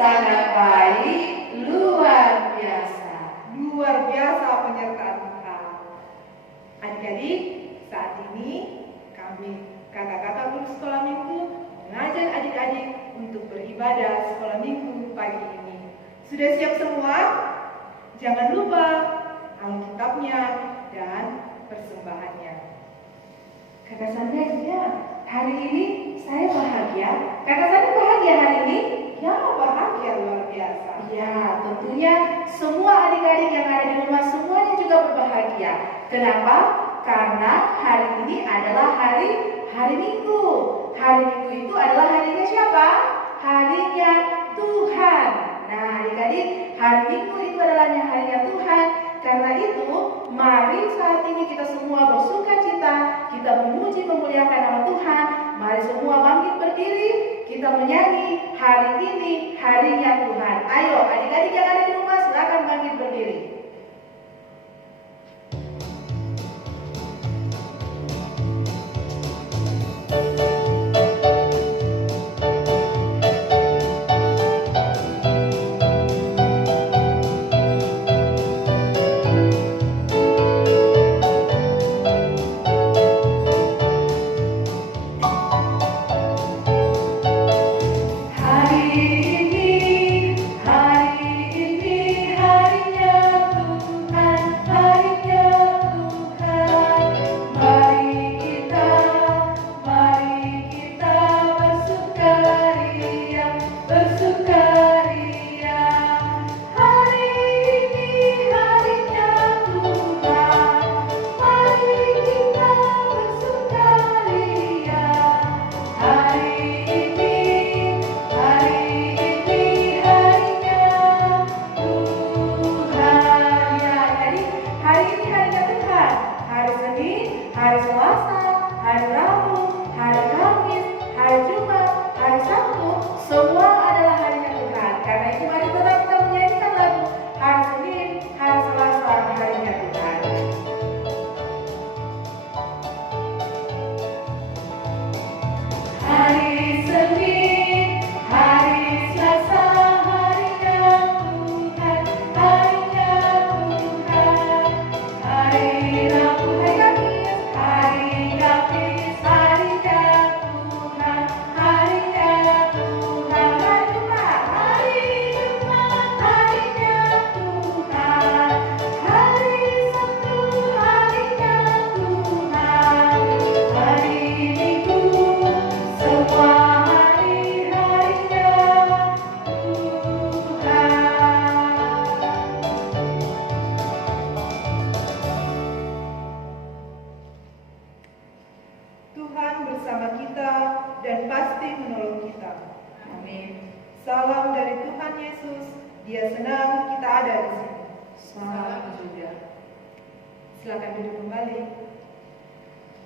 sangat baik, luar biasa. Luar biasa penyertaan Tuhan. Adik-adik, saat ini kami kakak-kakak guru sekolah minggu mengajak adik-adik untuk beribadah sekolah minggu pagi ini. Sudah siap semua? Jangan lupa Alkitabnya dan persembahannya. Kakak Sandra, ya, hari ini saya bahagia. Kakak Sandra bahagia hari ini? Ya, bahagia luar biasa. Ya, tentunya semua adik-adik yang ada di rumah semuanya juga berbahagia. Kenapa? Karena hari ini adalah hari Minggu. Hari Minggu itu adalah harinya siapa? Harinya Tuhan. Nah, adik-adik, hari Minggu itu adalah harinya Tuhan. Karena itu, mari saat ini kita semua bersuka cita, kita memuji memuliakan nama Tuhan. Mari semua bangkit berdiri, kita menyanyi hari ini harinya Tuhan. Ayo, adik-adik yang ada di rumah silakan bangkit berdiri. Tuhan bersama kita dan pasti menolong kita. Amin. Salam dari Tuhan Yesus. Dia senang kita ada di sini. Salam juga. Silakan duduk kembali.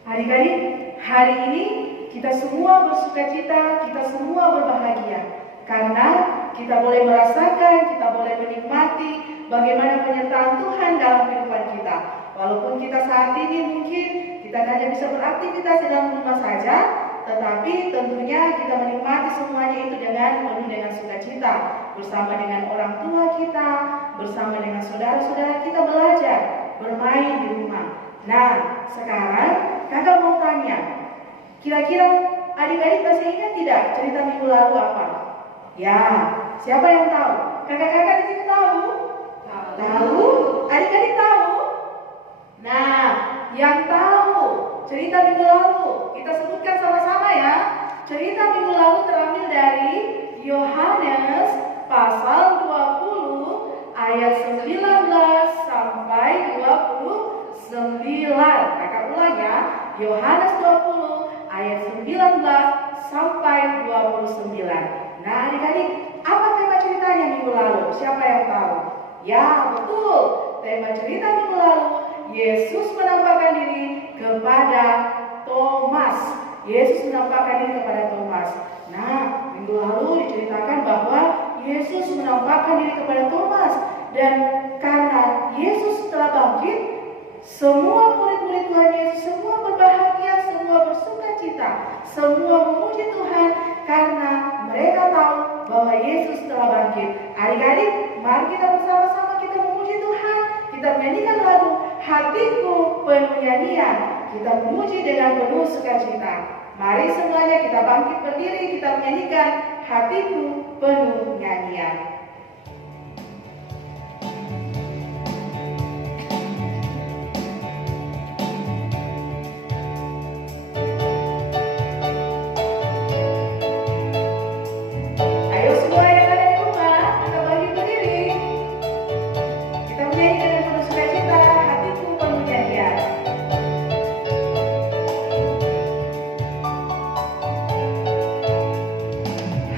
Adik-adik, hari ini kita semua bersuka cita, kita semua berbahagia. Karena kita boleh merasakan, kita boleh menikmati bagaimana penyertaan Tuhan dalam kehidupan kita. Walaupun kita saat ini mungkin kita hanya bisa beraktivitas di dalam rumah saja, tetapi tentunya kita menikmati semuanya itu dengan penuh dengan sukacita. Bersama dengan orang tua kita, bersama dengan saudara-saudara kita belajar, bermain di rumah. Nah, sekarang kakak mau tanya, kira-kira adik-adik masih ingat tidak cerita minggu lalu apa? Ya, siapa yang tahu? Kakak-kakak di sini tahu? Tahu? Adik-adik tahu? Nah, yang tahu cerita minggu lalu, kita sebutkan sama-sama ya. Cerita minggu lalu terambil dari Yohanes pasal 20 ayat 19 sampai 29. Kakak ulang ya. Yohanes 20 ayat 19 sampai 29. Nah, adik-adik, apa tema ceritanya minggu lalu? Siapa yang tahu? Ya, betul. Tema cerita minggu lalu, Yesus menampakkan diri kepada Thomas. Yesus menampakkan diri kepada Thomas. Nah, minggu lalu diceritakan bahwa Yesus menampakkan diri kepada Thomas. Dan karena Yesus telah bangkit, semua murid-murid Tuhan Yesus semua berbahagia, semua bersuka cita, semua memuji Tuhan karena mereka tahu bahwa Yesus telah bangkit. hatiku penuh nyanyian. Kita memuji dengan penuh sukacita. Mari semuanya kita bangkit berdiri, kita menyanyikan hatiku penuh nyanyian. Ayo semua yang ada di rumah, kita bangkit berdiri. Kita menyanyi dengan penuh sukacita, hatiku penuh nyanyian.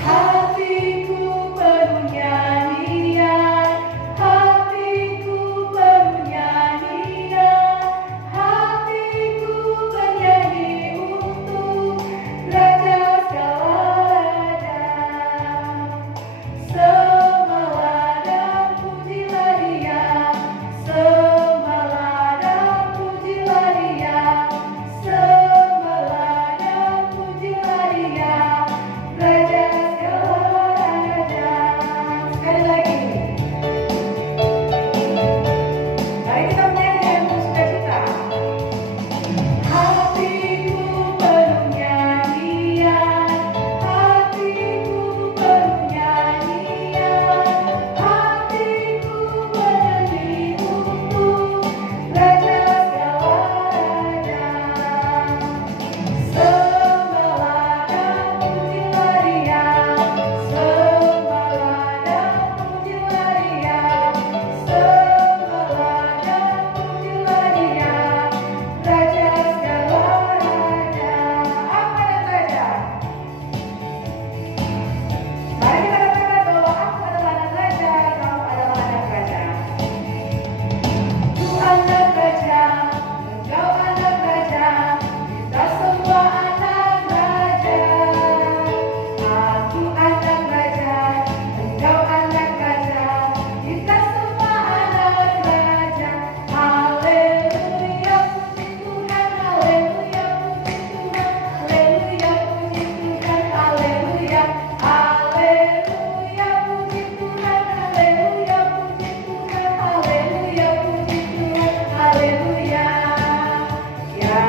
Hatiku penuh nyanyian, hatiku penuh nyanyian, hatiku bernyanyi untuk Raja segala raja. Sembahlah dan pujilah Dia, sembahlah dan pujilah Dia, sembahlah dan pujilah Dia, Raja segala raja. Sekali lagi, mari kita menyanyi dengan penuh sukacita. Hatiku penuh nyanyian, hatiku penuh nyanyian, hatiku bernyanyi untuk Raja segala raja. Sembahlah dan pujilah Dia, sembahlah dan pujilah Dia, sembahlah dan pujilah Dia, Raja segala raja. Apa dan raja? Mari kita katakan bahwa aku adalah anak raja, kamu adalah anak raja. Ku anak raja, engkau anak raja, kita semua anak raja. Aku anak raja, engkau anak raja, kita semua anak raja. Haleluya, puji Tuhan, haleluya, puji Tuhan, haleluya, puji Tuhan, haleluya, haleluya, puji Tuhan, haleluya, puji Tuhan, haleluya, puji Tuhan, haleluya. Ya,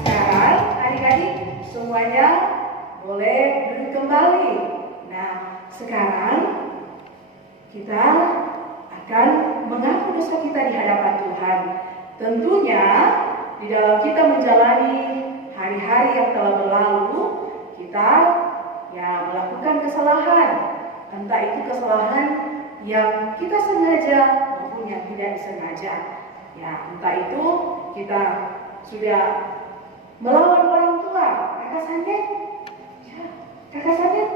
sekarang adik-adik semuanya boleh duduk kembali. Nah, sekarang kita akan mengaku dosa kita di hadapan Tuhan. Tentunya di dalam kita menjalani hari-hari yang telah berlalu, kita melakukan kesalahan. Entah itu kesalahan yang kita sengaja maupun yang tidak disengaja. Ya, entah itu kita sudah melawan orang tua. Kakak Sandet? Ya, Kakak Sandet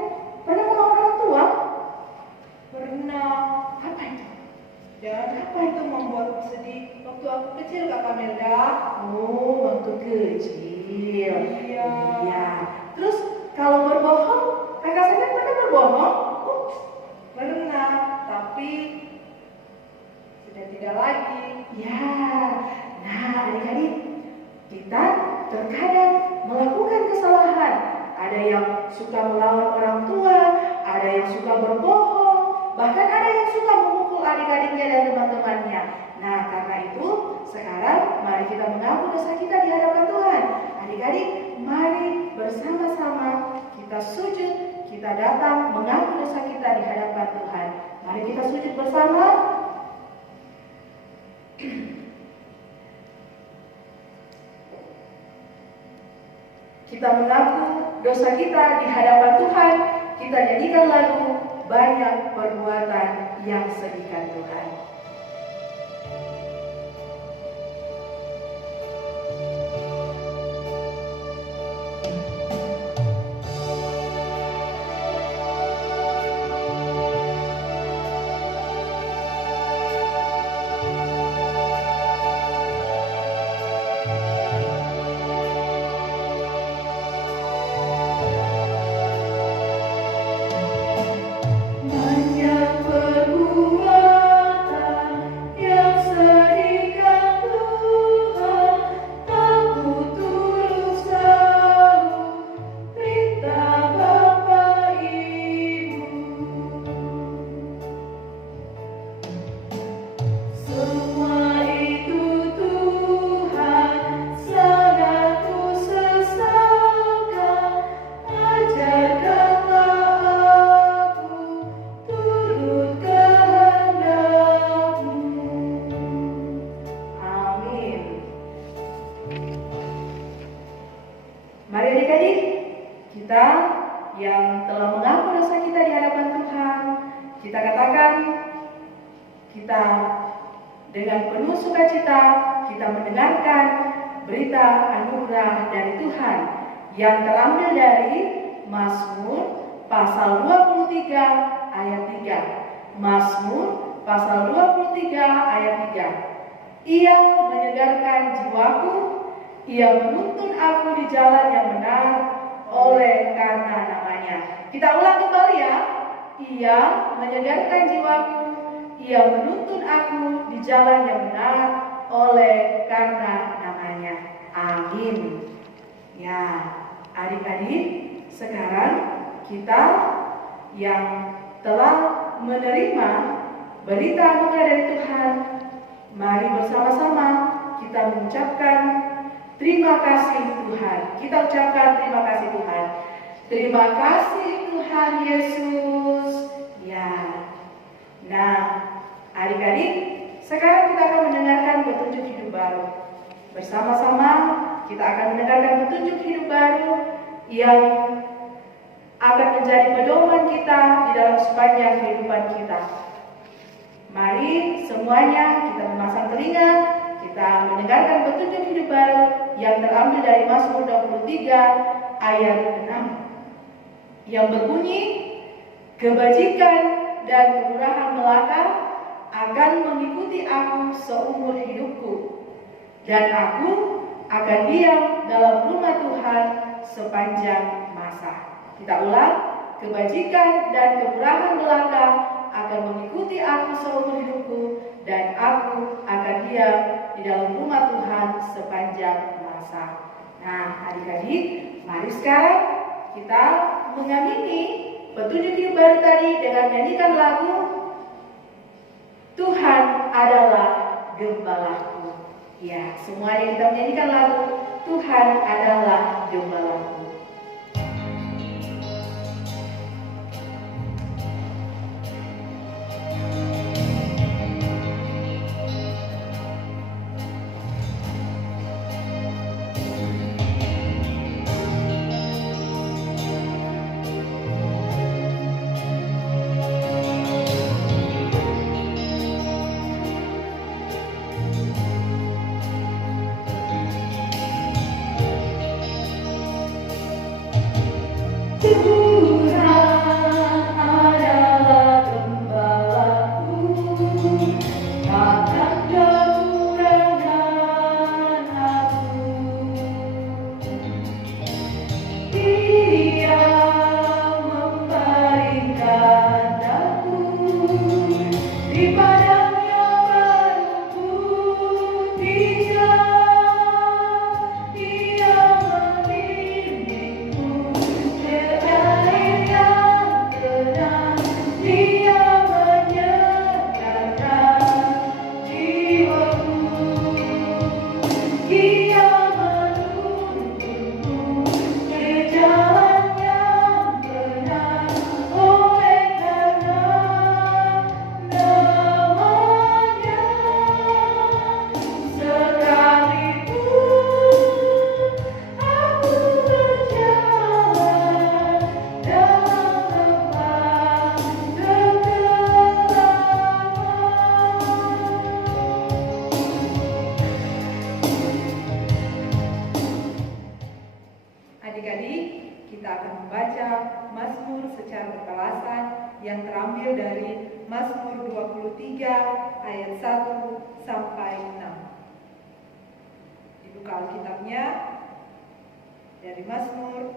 pernah melawan orang tua? Pernah. Apa itu? Dan apa itu membuatku sedih waktu aku kecil, Kakak Melda? Oh, waktu kecil. Iya. Iya. Terus kalau berbohong, Kakak Sandet pernah berbohong? Pernah, tapi sudah tidak lagi. Ya. Nah, adik-adik, kita terkadang melakukan kesalahan. Ada yang suka melawan orang tua, ada yang suka berbohong, bahkan ada yang suka memukul adik-adiknya dan teman-temannya. Nah, karena itu sekarang mari kita mengaku dosa kita di hadapan Tuhan. Adik-adik, mari bersama-sama kita sujud, kita datang mengaku dosa kita di hadapan Tuhan. Mari kita sujud bersama. Kita mengaku dosa kita di hadapan Tuhan. Kita nyanyikan lagu banyak perbuatan yang sedihkan Tuhan. Banyak perbuatan kita yang telah mengaku dosa kita di hadapan Tuhan, kita katakan, kita dengan penuh sukacita, kita mendengarkan berita anugerah dari Tuhan yang terambil dari Mazmur pasal 23 ayat 3. Mazmur pasal 23 ayat 3. Ia menyegarkan jiwaku, ia menuntun aku di jalan yang benar oleh karena namanya. Kita ulang kembali ya. Ia menyegarkan jiwaku, ia menuntun aku di jalan yang benar oleh karena namanya. Amin. Ya, adik-adik, sekarang kita yang telah menerima berita anugerah dari Tuhan, mari bersama-sama kita mengucapkan terima kasih Tuhan. Kita ucapkan terima kasih Tuhan. Terima kasih Tuhan Yesus. Ya. Nah, adik-adik, sekarang kita akan mendengarkan petunjuk hidup baru. Bersama-sama kita akan mendengarkan petunjuk hidup baru yang akan menjadi pedoman kita di dalam sepanjang kehidupan kita. Mari semuanya kita memasang telinga, kita mendengarkan petunjuk hidup baru yang terambil dari Mazmur 23 ayat 6 yang berbunyi, kebajikan dan kemurahan belaka akan mengikuti aku seumur hidupku, dan aku akan diam dalam rumah Tuhan sepanjang masa. Kita ulang, kebajikan dan kemurahan belaka akan mengikuti aku seumur hidupku, dan aku akan diam di dalam rumah Tuhan sepanjang masa. Nah, adik-adik, mari sekarang kita mengamini petunjuk hidup baru tadi dengan menyanyikan lagu Tuhan adalah gembalaku. Ya, semuanya kita menyanyikan lagu Tuhan adalah gembalaku. Adik-adik, kita akan membaca Mazmur secara berkalasan yang terambil dari Mazmur 23 ayat 1 sampai 6. Dibuka Alkitabnya dari Mazmur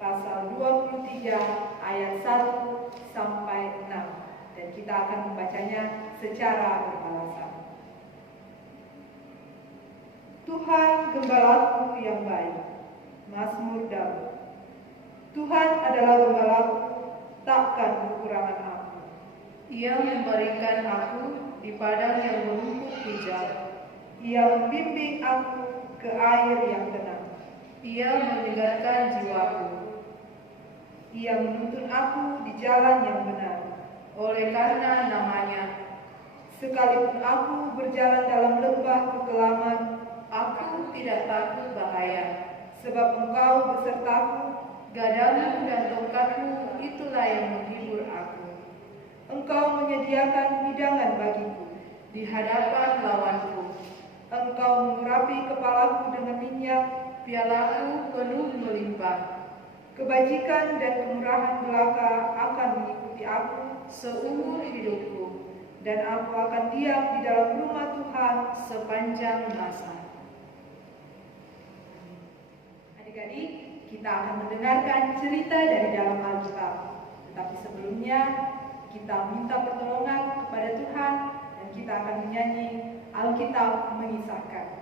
pasal 23 ayat 1 sampai 6, dan kita akan membacanya secara berkalasan. Tuhan gembalaku yang baik. Mazmur Daud. Tuhan adalah gembalaku, takkan kekurangan aku. Ia memberikan aku di padang yang berumput hijau. Ia membimbing aku ke air yang tenang. Ia menyegarkan jiwaku. Ia menuntun aku di jalan yang benar Oleh karena namanya, sekalipun aku berjalan dalam lembah kekelaman, aku tidak takut bahaya. sebab Engkau besertaku, Gadamu dan tongkatmu itulah yang menghibur aku. Engkau menyediakan hidangan bagiku. Di hadapan lawanku, Engkau mengurapi kepalaku dengan minyak. pialaku penuh melimpah. Kebajikan dan kemurahan belaka akan mengikuti aku, Seumur hidupku, dan aku akan diam di dalam rumah Tuhan. sepanjang masa. Adik-adik, kita akan mendengarkan cerita dari dalam Alkitab. Tetapi sebelumnya, kita minta pertolongan kepada Tuhan dan kita akan menyanyi Alkitab mengisahkan.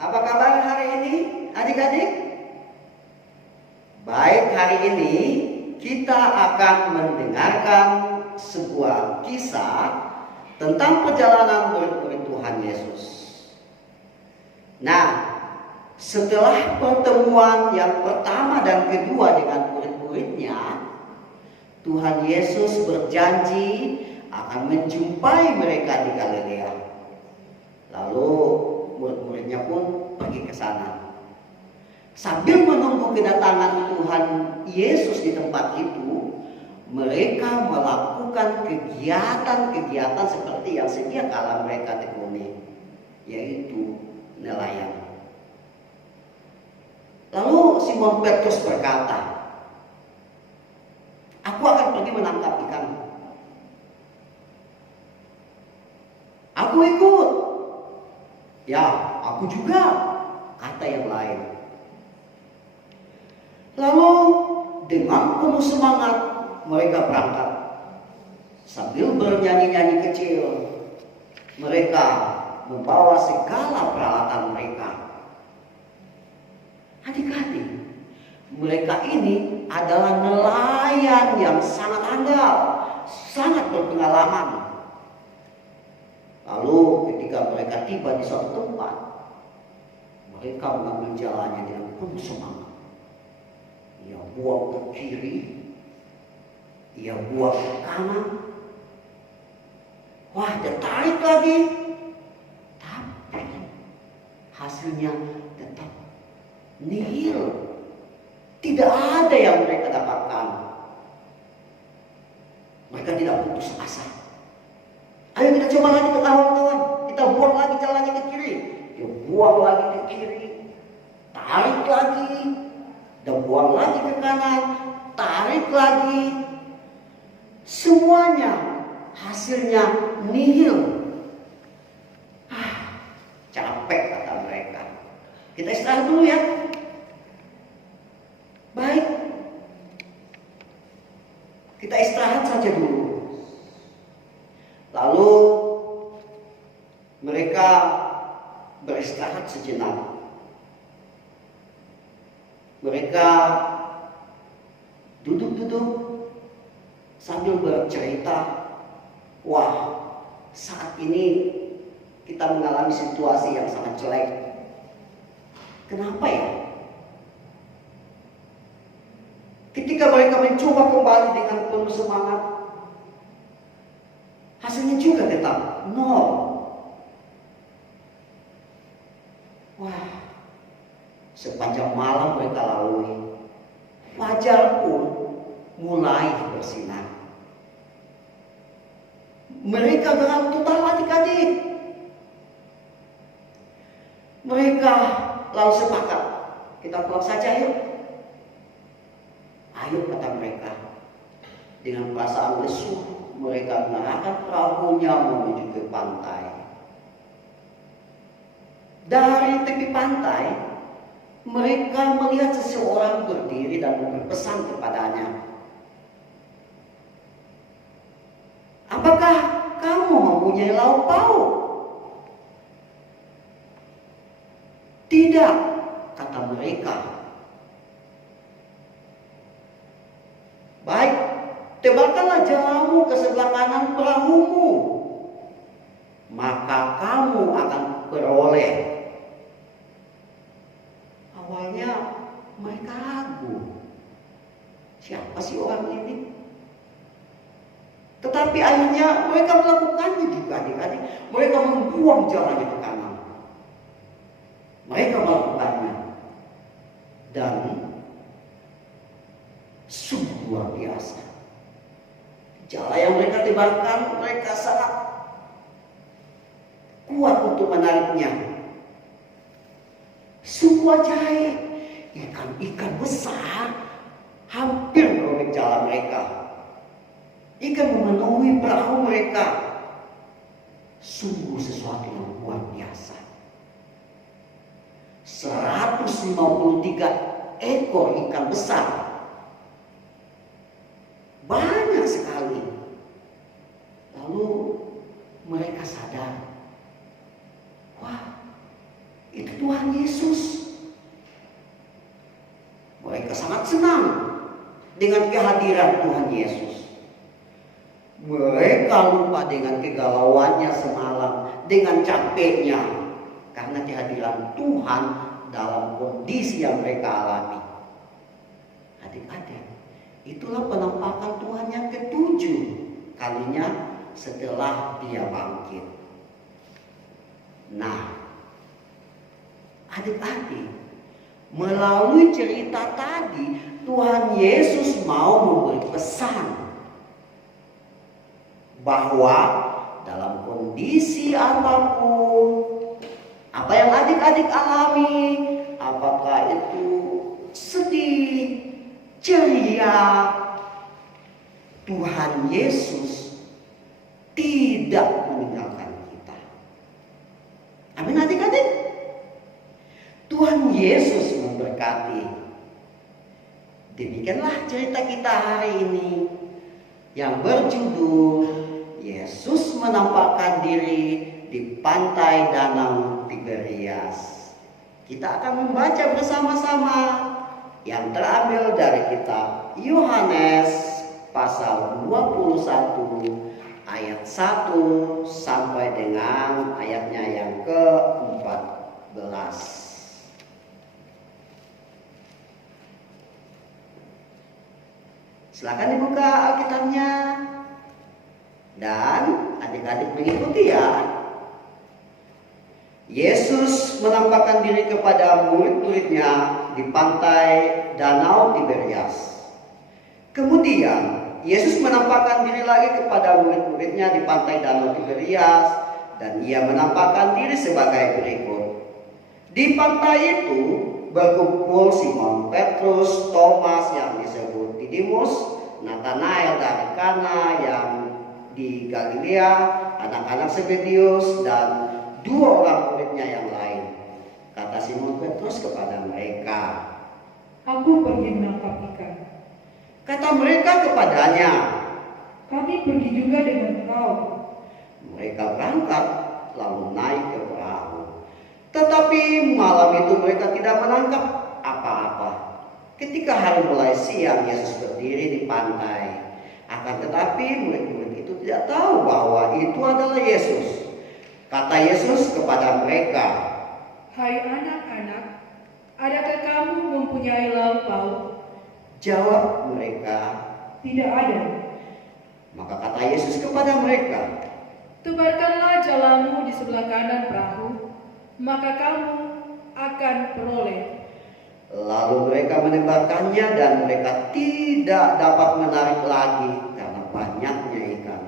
Apa kabar hari ini, adik-adik? Baik, hari ini kita akan mendengarkan sebuah kisah tentang perjalanan murid-murid Tuhan Yesus. Nah, setelah pertemuan yang pertama dan kedua dengan murid-muridnya, Tuhan Yesus berjanji akan menjumpai mereka di Galilea. Lalu murid-muridnya pun pergi ke sana. Sambil menunggu kedatangan Tuhan Yesus di tempat itu, mereka melakukan kegiatan-kegiatan seperti yang sedia kala mereka tekuni, yaitu nelayan. Lalu Simon Petrus berkata, "Aku akan pergi menangkap ikan." "Aku ikut." "Ya, aku juga," kata yang lain. Lalu dengan penuh semangat mereka berangkat. Sambil bernyanyi-nyanyi kecil, mereka membawa segala peralatan mereka. Adik-adik, mereka ini adalah nelayan yang sangat andal, sangat berpengalaman. Lalu ketika mereka tiba di suatu tempat, mereka mengambil jalannya dengan penuh semangat. Ia buang ke kiri, ia buang ke kanan. Wah, dia tarik lagi. Tapi hasilnya tetap nihil. Tidak ada yang mereka dapatkan. Mereka tidak putus asa. "Ayo kita coba lagi ke kawan-kawan. Kita buang lagi jalannya ke kiri." Dia buang lagi ke kiri, tarik lagi, dan buang lagi ke kanan, tarik lagi. Semuanya hasilnya nihil. Capek kata mereka. Kita istirahat dulu ya. Baik, kita istirahat saja dulu. Lalu mereka beristirahat sejenak. Mereka duduk-duduk sambil bercerita, wah, saat ini kita mengalami situasi yang sangat jelek. Kenapa ya? Ketika mereka mencoba kembali dengan penuh semangat, hasilnya juga tetap nol. Wah, sepanjang malam mereka lalui, fajar pun mulai bersinar. Mereka dengan total adik-adik. Mereka lalu sepakat, kita pulang saja yuk. Ayo, kata mereka. Dengan perasaan lesu, mereka mengarahkan perahunya menuju ke pantai. Dari tepi pantai, mereka melihat seseorang berdiri dan berpesan kepadanya. Apakah kamu mempunyai lauk pauk? Tidak, kata mereka. Baik, tebarkanlah jalamu ke sebelah kanan perahumu, maka kamu akan beroleh. Awalnya mereka ragu, siapa sih orang ini? Tetapi akhirnya mereka melakukannya juga, adik-adik. Mereka membuang jalannya ke kanan. Mereka melakukannya. Dan sungguh luar biasa. Jala yang mereka tebarkan, mereka sangat kuat untuk menariknya. Sungguh ajaib. Ikan-ikan besar hampir merobek jala mereka. Ikan memenuhi perahu mereka. Sungguh sesuatu yang luar biasa. 153 ekor ikan besar. Banyak sekali. Lalu mereka sadar, wah, itu Tuhan Yesus. Mereka sangat senang dengan kehadiran Tuhan Yesus. Mereka lupa dengan kegalauannya semalam, dengan capeknya, karena kehadiran Tuhan dalam kondisi yang mereka alami. Adik-adik, itulah penampakan Tuhan yang ke-7 kalinya setelah Dia bangkit. Nah, adik-adik, melalui cerita tadi, Tuhan Yesus mau memberi pesan bahwa dalam kondisi apapun, apa yang adik-adik alami, apakah itu sedih, ceria, Tuhan Yesus tidak meninggalkan kita. Amin, adik-adik. Tuhan Yesus memberkati. Demikianlah cerita kita hari ini yang berjudul Yesus menampakkan diri di pantai Danau Tiberias. Kita akan membaca bersama-sama yang terambil dari kitab Yohanes pasal 21 ayat 1 sampai dengan ayatnya yang ke-14. Silakan dibuka Alkitabnya dan adik-adik mengikuti ya. Yesus menampakkan diri kepada murid-muridnya di pantai Danau Tiberias. Kemudian Yesus menampakkan diri lagi kepada murid-muridnya di pantai Danau Tiberias, dan Ia menampakkan diri sebagai berikut. Di pantai itu berkumpul Simon Petrus, Thomas yang disebut Didimus, Nathanael dari Kana yang di Galilea, anak-anak Zebedius, dan 2 orang muridnya yang lain. Kata Simon Petrus kepada mereka, Aku pergi menangkap ikan. kata mereka kepadanya, Kami pergi juga dengan kau. mereka berangkat lalu naik ke perahu. Tetapi malam itu mereka tidak menangkap apa-apa. Ketika hari mulai siang, Yesus berdiri di pantai. Akan tetapi murid-murid itu tidak tahu bahwa itu adalah Yesus. Kata Yesus kepada mereka, Hai anak-anak, adakah kamu mempunyai lauk pauk? jawab mereka, Tidak ada. maka kata Yesus kepada mereka, Tebarkanlah jalamu di sebelah kanan perahu, maka kamu akan peroleh. lalu mereka menebarkannya dan mereka tidak dapat menarik lagi karena banyaknya ikan.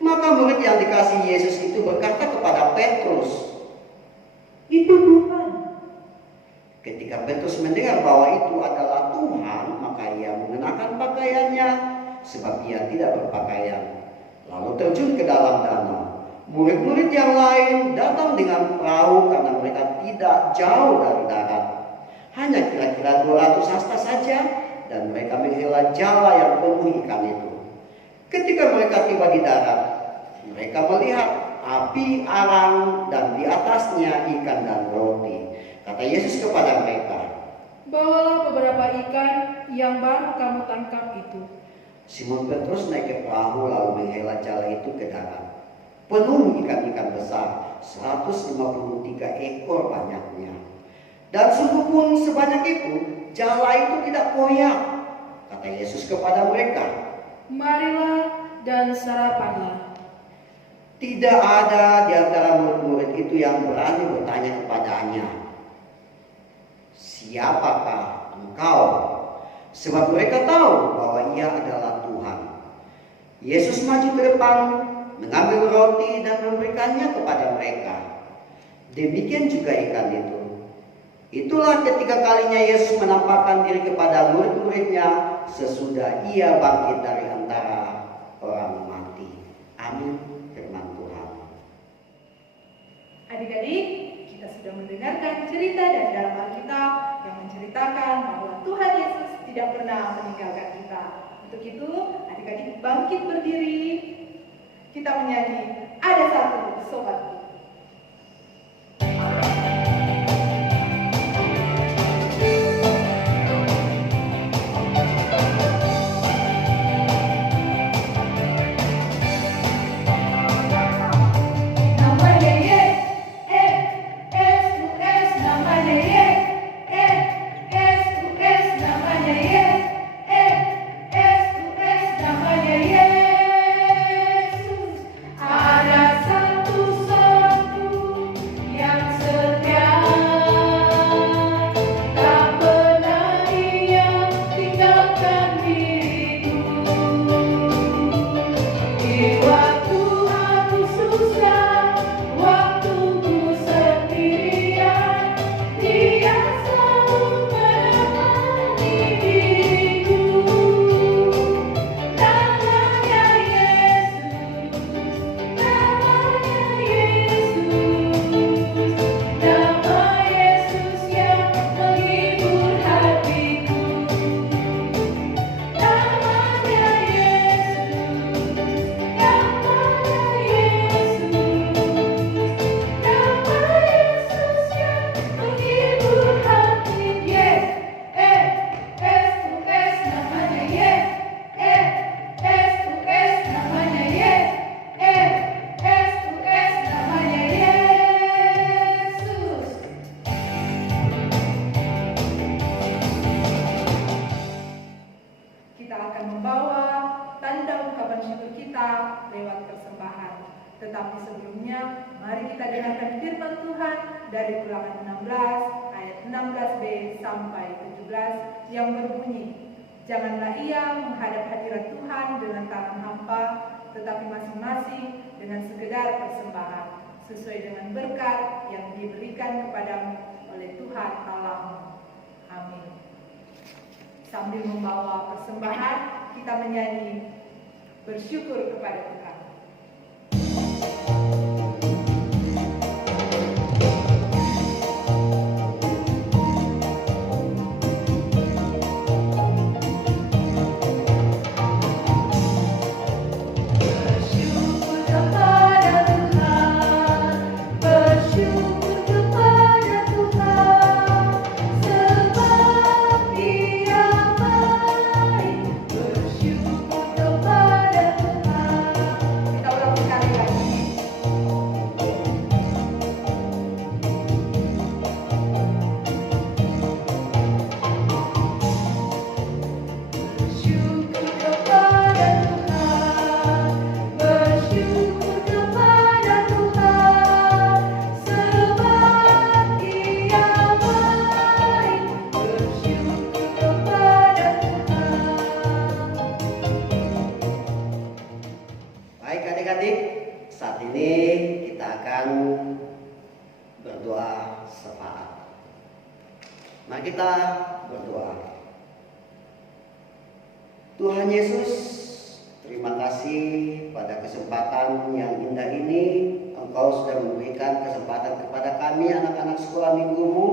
Maka murid yang dikasihi Yesus itu berkata kepada Petrus, Itu Tuhan. ketika Petrus mendengar bahwa itu adalah Tuhan, maka ia mengenakan pakaiannya sebab ia tidak berpakaian, lalu terjun ke dalam danau. Murid-murid yang lain datang dengan perahu karena mereka tidak jauh dari darat, hanya kira-kira 200 hasta saja, dan mereka menghela jala yang penuh ikan itu. Ketika mereka tiba di darat, mereka melihat api arang dan di atasnya ikan dan roti. Kata Yesus kepada mereka, Bawalah beberapa ikan yang baru kamu tangkap itu. Simon Petrus naik ke perahu lalu menghela jala itu ke darat. Penuh ikan-ikan besar, 153 ekor banyaknya. Dan sungguh pun sebanyak itu, jala itu tidak koyak. Kata Yesus kepada mereka, Marilah dan sarapanlah. tidak ada di antara murid-murid itu yang berani bertanya kepadanya, siapakah engkau? Sebab mereka tahu bahwa ia adalah Tuhan. Yesus maju ke depan, mengambil roti dan memberikannya kepada mereka. Demikian juga ikan itu. Itulah ketiga kalinya Yesus menampakkan diri kepada murid-muridnya sesudah ia bangkit dari antara orang mati. Amin. Firman Tuhan. Adik-adik, kita sudah mendengarkan cerita dari dalam Alkitab yang menceritakan bahwa Tuhan Yesus tidak pernah meninggalkan kita. Untuk itu, adik-adik bangkit berdiri. Kita menyanyi, ada satu sobatku. Namanya Yesus, namanya Yesus, namanya Yesus, namanya Yesus. Ada satu-satu yang setia, tak pernah Dia tinggalkan diriku. Di waktu aku susah, waktu ku sendirian, Dia selalu menemani diriku. Namanya Yesus, namanya Yesus, nama Yesus yang menghibur hatiku. Namanya Yesus, namanya Yesus, nama Yesus yang menghibur hati. Yesus, namanya Yesus, namanya Yesus, namanya Yesus. Kita akan membawa tanda ungkapan syukur kita lewat persembahan. Tetapi sebelumnya, mari kita dengarkan firman Tuhan dari Ulangan 16 ayat 16b sampai 17 yang berbunyi, Janganlah ia menghadap hadirat Tuhan dengan tangan hampa, tetapi masing-masing dengan sekedar persembahan, sesuai dengan berkat yang diberikan kepadamu oleh Tuhan Allahmu. Amin. Sambil membawa persembahan, kita menyanyi bersyukur kepada Tuhan. Bersyukur kepada Tuhan, bersyukur kepada Tuhan, sebab Dia baik. Bersyukur kepada Mari kita berdoa. Tuhan Yesus, terima kasih pada kesempatan yang indah ini. Engkau sudah memberikan kesempatan kepada kami anak-anak sekolah minggumu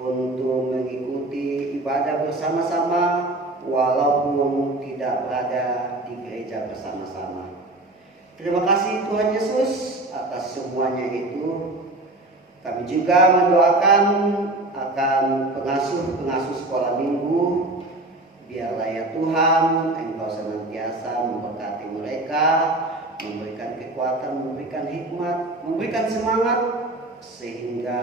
untuk mengikuti ibadah bersama-sama walaupun tidak berada di gereja bersama-sama. Terima kasih Tuhan Yesus atas semuanya itu. Kami juga mendoakan akan pengasuh-pengasuh sekolah minggu. Biarlah ya Tuhan, Engkau senantiasa memberkati mereka, memberikan kekuatan, memberikan hikmat, memberikan semangat, sehingga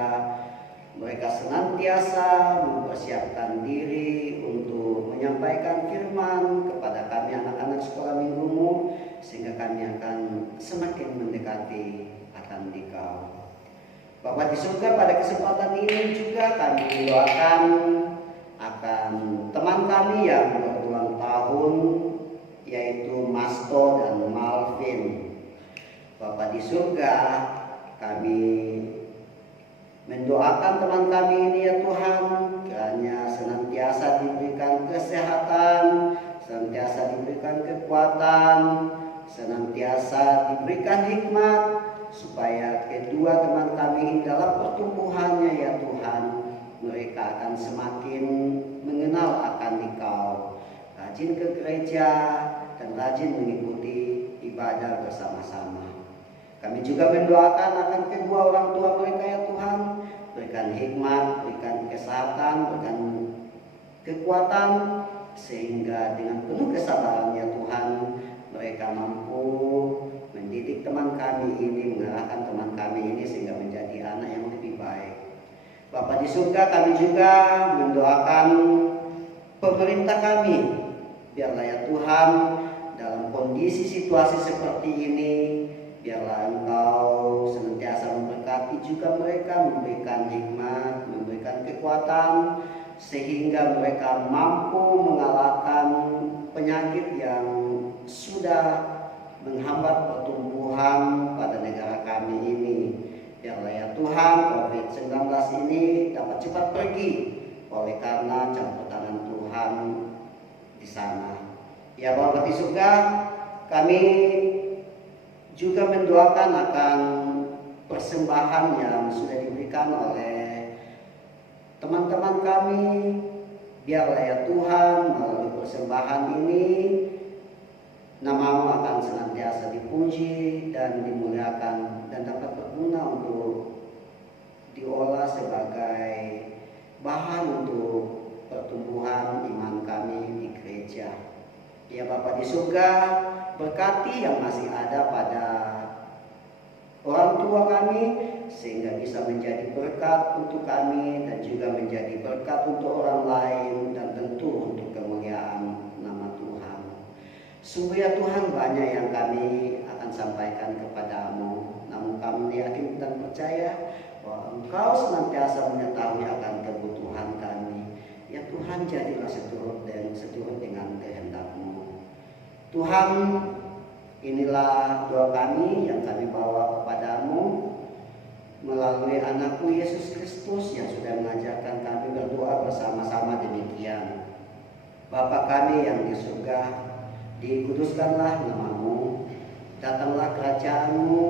mereka senantiasa mempersiapkan diri untuk menyampaikan firman kepada kami anak-anak sekolah minggumu, sehingga kami akan semakin mendekati akan Dikau. Bapa di surga, pada kesempatan ini juga kami mendoakan akan teman kami yang berulang tahun, yaitu Masto dan Malvin. Bapa di surga, kami mendoakan teman kami ini ya Tuhan, kiranya senantiasa diberikan kesehatan, senantiasa diberikan kekuatan, senantiasa diberikan hikmat, supaya kedua teman kami ini dalam pertumbuhannya ya Tuhan, mereka akan semakin mengenal akan Dikau, rajin ke gereja dan rajin mengikuti ibadah bersama-sama. Kami juga mendoakan akan kedua orang tua mereka ya Tuhan, berikan hikmat, berikan kesehatan, berikan kekuatan, sehingga dengan penuh kesabaran ya Tuhan, mereka mampu mendidik teman kami ini, mengarahkan teman kami ini sehingga menjadi anak yang lebih baik. Bapa di surga, kami juga mendoakan pemerintah kami. Biarlah ya Tuhan, dalam kondisi situasi seperti ini, biarlah Engkau senantiasa memberkati juga mereka, memberikan hikmat, memberikan kekuatan, sehingga mereka mampu mengalahkan penyakit yang sudah menghambat pertumbuhan pada negara kami ini. Biarlah ya Tuhan, COVID-19 ini dapat cepat pergi oleh karena campur tangan Tuhan di sana. Ya Bapa di surga, kami juga mendoakan akan persembahan yang sudah diberikan oleh teman-teman kami. Biarlah ya Tuhan, melalui persembahan ini Nama-Mu akan senantiasa dipuji dan dimuliakan dan dapat berguna untuk diolah sebagai bahan untuk pertumbuhan iman kami di gereja. Ya Bapa di surga, berkati yang masih ada pada orang tua kami, sehingga bisa menjadi berkat untuk kami dan juga menjadi berkat untuk orang lain dan tentu untuk kemuliaan nama Tuhan. Sungguh ya Tuhan, banyak yang kami akan sampaikan kepadamu, namun kami yakin dan percaya bahwa Engkau senantiasa mengetahui akan kebutuhan kami. Ya Tuhan, jadilah seturut dengan kehendak-Mu. Tuhan, inilah doa kami yang kami bawa kepadamu melalui anakmu Yesus Kristus yang sudah mengajarkan kami berdoa bersama-sama demikian. Bapa kami yang di surga, dikuduskanlah nama-Mu, datanglah kerajaan-Mu,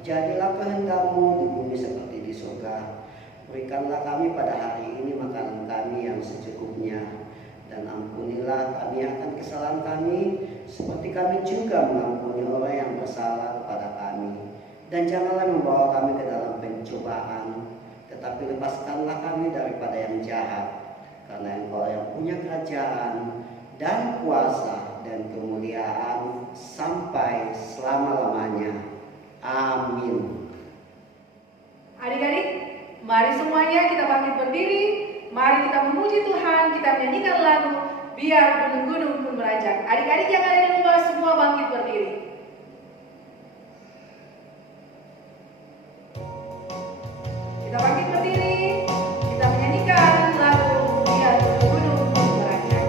jadilah kehendak-Mu di bumi seperti di surga. Berikanlah kami pada hari ini makanan kami yang secukupnya, dan ampunilah kami akan kesalahan kami, seperti kami juga mengampuni orang yang bersalah kepada kami. Dan janganlah membawa kami ke dalam pencobaan, tetapi lepaskanlah kami daripada yang jahat, karena Engkau yang punya kerajaan dan kuasa dan kemuliaan sampai selama-lamanya. Amin. Adik-adik, mari semuanya kita bangkit berdiri. Mari kita memuji Tuhan, kita menyanyikan lagu Biar Gunung-Gunung Pun Merajak. Adik-adik yang ada di rumah semua bangkit berdiri. Kita bangkit berdiri, kita menyanyikan lagu Biar Gunung-Gunung Pun Merajak.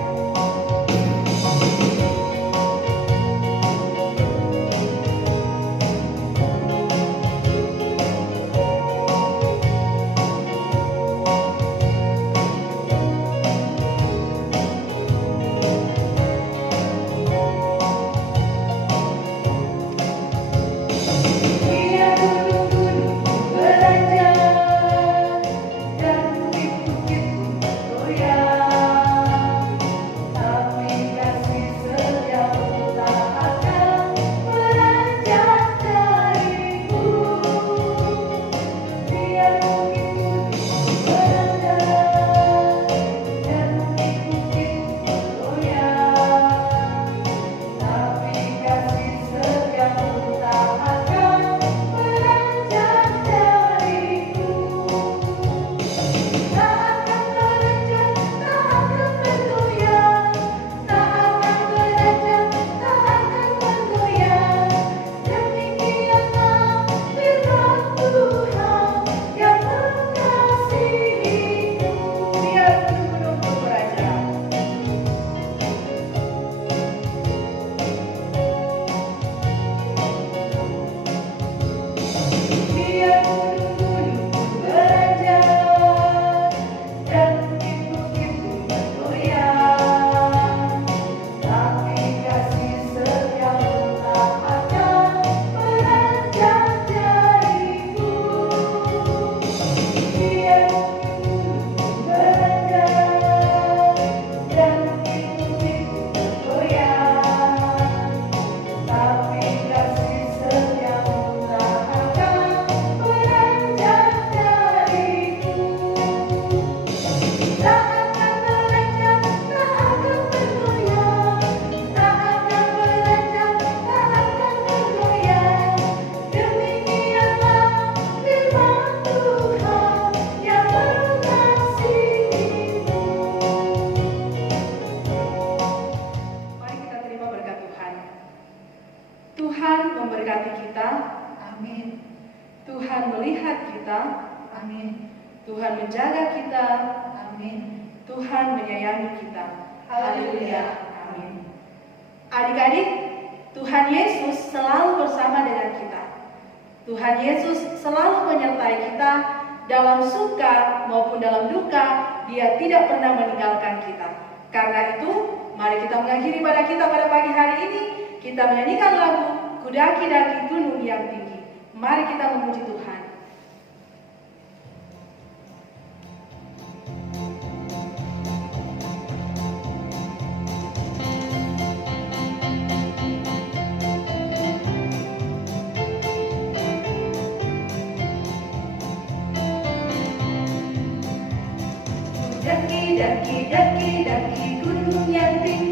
melihat kita. Amin. Tuhan menjaga kita. Amin. Tuhan menyayangi kita. Haleluya. Amin. Adik-adik, Tuhan Yesus selalu bersama dengan kita. Tuhan Yesus selalu menyertai kita dalam suka maupun dalam duka. Dia tidak pernah meninggalkan kita. Karena itu, mari kita mengakhiri ibadah kita pada pagi hari ini. Kita menyanyikan lagu Kudaki-daki Gunung yang Tinggi. Mari kita memuji Tuhan. Daki gunung yang tinggi.